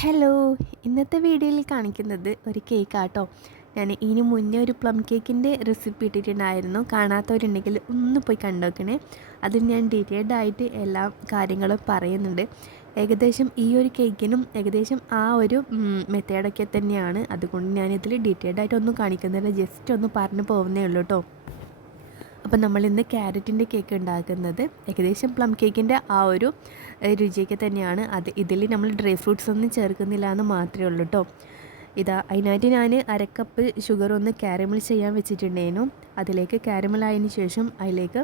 Hello, ഇന്നത്തെ വീഡിയോയിൽ കാണിക്കുന്നത് ഒരു കേക്കാട്ടോ. ഞാൻ ഇതിന് മുന്നേ ഒരു പ്ലം കേക്കിൻ്റെ റെസിപ്പി ഇട്ടിട്ടുണ്ടായിരുന്നു. കാണാത്തവരുണ്ടെങ്കിൽ ഒന്ന് പോയി കണ്ടോക്കണേ. അതിൽ ഞാൻ ഡീറ്റെയിൽഡ് ആയിട്ട് എല്ലാ കാര്യങ്ങളും പറയുന്നുണ്ട്. ഏകദേശം ഈ ഒരു കേക്കിനും ഏകദേശം ആ ഒരു മെത്തേഡൊക്കെ തന്നെയാണ്. അതുകൊണ്ട് ഞാനിതിൽ ഡീറ്റെയിൽഡ് ആയിട്ടൊന്നും കാണിക്കുന്നില്ല, ജസ്റ്റ് ഒന്ന് പറഞ്ഞു പോകുന്നേ ഉള്ളൂ കേട്ടോ. അപ്പോൾ നമ്മളിന്ന് ക്യാരറ്റിൻ്റെ കേക്ക് ഉണ്ടാക്കുന്നത് ഏകദേശം പ്ലം കേക്കിൻ്റെ ആ ഒരു രുചിയൊക്കെ തന്നെയാണ്. ഇതിൽ നമ്മൾ ഡ്രൈ ഫ്രൂട്ട്സ് ഒന്നും ചേർക്കുന്നില്ല എന്ന് മാത്രമേ ഉള്ളൂ കേട്ടോ. അതിനായിട്ട് ഞാൻ അരക്കപ്പ് ഷുഗർ ഒന്ന് കാരമൽ ചെയ്യാൻ വെച്ചിട്ടുണ്ടായിരുന്നു. അതിലേക്ക് കാരമലായതിന് ശേഷം അതിലേക്ക്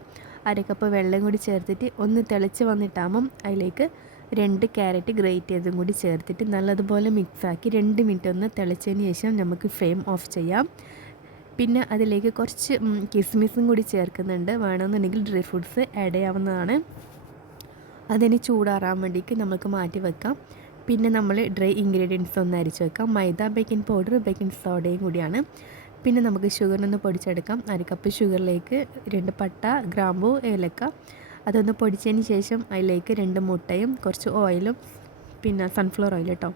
അരക്കപ്പ് വെള്ളം കൂടി ചേർത്തിട്ട് ഒന്ന് തിളച്ച് വന്നിട്ടാകുമ്പം അതിലേക്ക് 2 ക്യാരറ്റ് ഗ്രേറ്റ് ചെയ്തും കൂടി ചേർത്തിട്ട് നല്ലതുപോലെ മിക്സാക്കി 2 മിനിറ്റ് ഒന്ന് തിളച്ചതിന് ശേഷം നമുക്ക് ഫ്ലെയിം ഓഫ് ചെയ്യാം. പിന്നെ അതിലേക്ക് കുറച്ച് കിസ്മിസും കൂടി ചേർക്കുന്നുണ്ട്. വേണമെന്നുണ്ടെങ്കിൽ ഡ്രൈ ഫ്രൂട്ട്സ് ആഡ് ചെയ്യാവുന്നതാണ്. അതിന് ചൂടാറാൻ വേണ്ടിയിട്ട് നമുക്ക് മാറ്റി വെക്കാം. പിന്നെ നമ്മൾ ഡ്രൈ ഇൻഗ്രീഡിയൻസ് ഒന്ന് അരിച്ച് വെക്കാം. മൈദ, ബേക്കിംഗ് പൗഡർ, ബേക്കിംഗ് സോഡയും കൂടിയാണ്. പിന്നെ നമുക്ക് ഷുഗറിനൊന്ന് പൊടിച്ചെടുക്കാം. 1 കപ്പ് ഷുഗറിലേക്ക് 2 പട്ട, ഗ്രാമ്പൂ, ഏലക്ക അതൊന്ന് പൊടിച്ചതിന് ശേഷം അതിലേക്ക് 2 മുട്ടയും കുറച്ച് ഓയിലും പിന്നെ സൺഫ്ലവർ ഓയിൽ കേട്ടോ,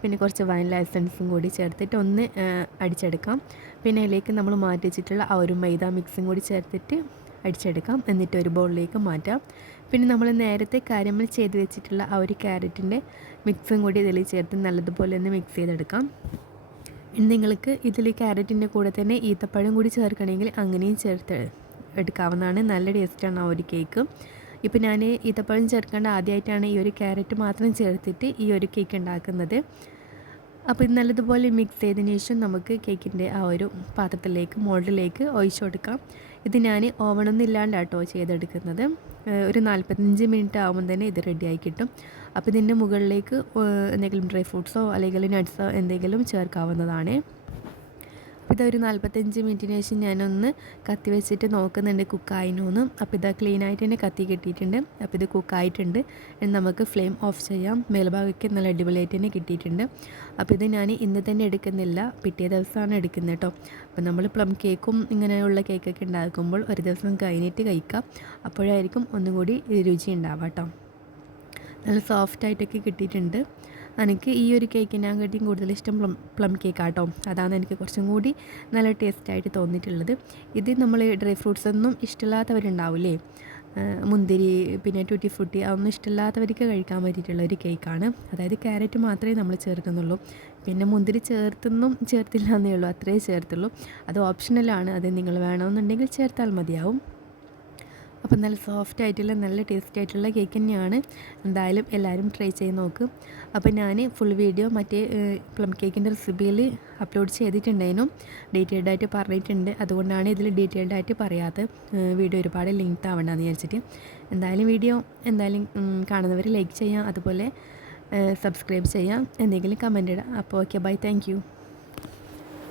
പിന്നെ കുറച്ച് വനില എസൻസും കൂടി ചേർത്തിട്ട് ഒന്ന് അടിച്ചെടുക്കാം. പിന്നെ അതിലേക്ക് നമ്മൾ മാറ്റി വെച്ചിട്ടുള്ള ആ ഒരു മൈദ മിക്സും കൂടി ചേർത്തിട്ട് അടിച്ചെടുക്കാം. എന്നിട്ട് ഒരു ബൗളിലേക്ക് മാറ്റാം. പിന്നെ നമ്മൾ നേരത്തെ കാരമൽ ചെയ്ത് വെച്ചിട്ടുള്ള ആ ഒരു ക്യാരറ്റിൻ്റെ മിക്സും കൂടി ഇതിൽ ചേർത്ത് നല്ലതുപോലെ ഒന്ന് മിക്സ് ചെയ്തെടുക്കാം. നിങ്ങൾക്ക് ഇതിൽ ക്യാരറ്റിൻ്റെ കൂടെ തന്നെ ഈത്തപ്പഴം കൂടി ചേർക്കണമെങ്കിൽ അങ്ങനെയും ചേർത്ത് എടുക്കാവുന്നതാണ്. നല്ല ടേസ്റ്റാണ് ആ ഒരു കേക്ക്. ഇപ്പോൾ ഞാൻ ഈത്തപ്പഴം ചേർക്കേണ്ട ആദ്യമായിട്ടാണ് ഈ ഒരു ക്യാരറ്റ് മാത്രം ചേർത്തിട്ട് ഈ ഒരു കേക്ക് ഉണ്ടാക്കുന്നത്. അപ്പോൾ ഇത് നല്ലതുപോലെ മിക്സ് ചെയ്തതിന് ശേഷം നമുക്ക് കേക്കിൻ്റെ ആ ഒരു പാത്രത്തിലേക്ക് മോൾഡിലേക്ക് ഒഴിച്ചു കൊടുക്കാം. ഇത് ഞാൻ ഓവണൊന്നും ഇല്ലാണ്ടാട്ടോ ചെയ്തെടുക്കുന്നത്. ഒരു 45 മിനിറ്റ് ആകുമ്പോൾ തന്നെ ഇത് റെഡിയായി കിട്ടും. അപ്പോൾ ഇതിൻ്റെ മുകളിലേക്ക് എന്തെങ്കിലും ഡ്രൈ ഫ്രൂട്ട്സോ അല്ലെങ്കിൽ നട്ട്സോ എന്തെങ്കിലും ചേർക്കാവുന്നതാണ്. ഇതൊരു 45 മിനിറ്റിന് ശേഷം ഞാനൊന്ന് കത്തി വെച്ചിട്ട് നോക്കുന്നുണ്ട് കുക്കായിനോന്ന്. അപ്പോൾ ഇതാ ക്ലീനായിട്ട് തന്നെ കത്തി കിട്ടിയിട്ടുണ്ട്. അപ്പോൾ ഇത് കുക്കായിട്ടുണ്ട്. നമുക്ക് ഫ്ലെയിം ഓഫ് ചെയ്യാം. മേൽഭാഗമൊക്കെ നല്ല അടിപൊളിയായിട്ട് തന്നെ കിട്ടിയിട്ടുണ്ട്. അപ്പോൾ ഇത് ഞാൻ ഇന്ന് തന്നെ എടുക്കുന്നില്ല, പിറ്റേ ദിവസമാണ് എടുക്കുന്നത് കേട്ടോ. അപ്പോൾ നമ്മൾ പ്ലം കേക്കും ഇങ്ങനെയുള്ള കേക്കൊക്കെ ഉണ്ടാക്കുമ്പോൾ ഒരു ദിവസം കഴിഞ്ഞിട്ട് കഴിക്കാം. അപ്പോഴായിരിക്കും ഒന്നും കൂടി രുചി ഉണ്ടാവുക കേട്ടോ. നല്ല സോഫ്റ്റായിട്ടൊക്കെ കിട്ടിയിട്ടുണ്ട്. എനിക്ക് ഈ ഒരു കേക്കിനെക്കാട്ടിയും കൂടുതൽ ഇഷ്ടം പ്ലം കേക്കാട്ടോ. അതാണ് എനിക്ക് കുറച്ചും കൂടി നല്ല ടേസ്റ്റായിട്ട് തോന്നിയിട്ടുള്ളത്. ഇത് നമ്മൾ ഡ്രൈ ഫ്രൂട്ട്സ് ഒന്നും ഇഷ്ടമില്ലാത്തവരുണ്ടാവില്ലേ, മുന്തിരി പിന്നെ ട്യൂട്ടി ഫ്രൂട്ടി അതൊന്നും ഇഷ്ടമില്ലാത്തവർക്ക് കഴിക്കാൻ പറ്റിയിട്ടുള്ള ഒരു കേക്കാണ്. അതായത് ക്യാരറ്റ് മാത്രമേ നമ്മൾ ചേർക്കുന്നുള്ളൂ. പിന്നെ മുന്തിരി ചേർത്തില്ല എന്നേ ഉള്ളൂ, അത്രയേ ചേർത്തുള്ളൂ. അത് ഓപ്ഷണലാണ്. അത് നിങ്ങൾ വേണമെന്നുണ്ടെങ്കിൽ ചേർത്താൽ മതിയാവും. അപ്പോൾ നല്ല സോഫ്റ്റ് ആയിട്ടുള്ള നല്ല ടേസ്റ്റി ആയിട്ടുള്ള കേക്ക് തന്നെയാണ്. എന്തായാലും എല്ലാവരും ട്രൈ ചെയ്ത് നോക്കും. അപ്പോൾ ഞാൻ ഫുൾ വീഡിയോ മറ്റേ പ്ലം കേക്കിൻ്റെ റെസിപ്പിയിൽ അപ്ലോഡ് ചെയ്തിട്ടുണ്ടായിരുന്നു, ഡീറ്റെയിൽഡ് ആയിട്ട് പറഞ്ഞിട്ടുണ്ട്. അതുകൊണ്ടാണ് ഇതിൽ ഡീറ്റെയിൽഡ് ആയിട്ട് പറയാത്തത്. വീഡിയോ ഒരുപാട് ലെങ്ത് ആവണ്ടെന്ന് വിചാരിച്ചിട്ട്. വീഡിയോ കാണുന്നവർ ലൈക്ക് ചെയ്യാം, അതുപോലെ സബ്സ്ക്രൈബ് ചെയ്യാം, എന്തെങ്കിലും കമൻറ്റ് ഇടാം. അപ്പോൾ ഓക്കെ, ബൈ, താങ്ക് യു.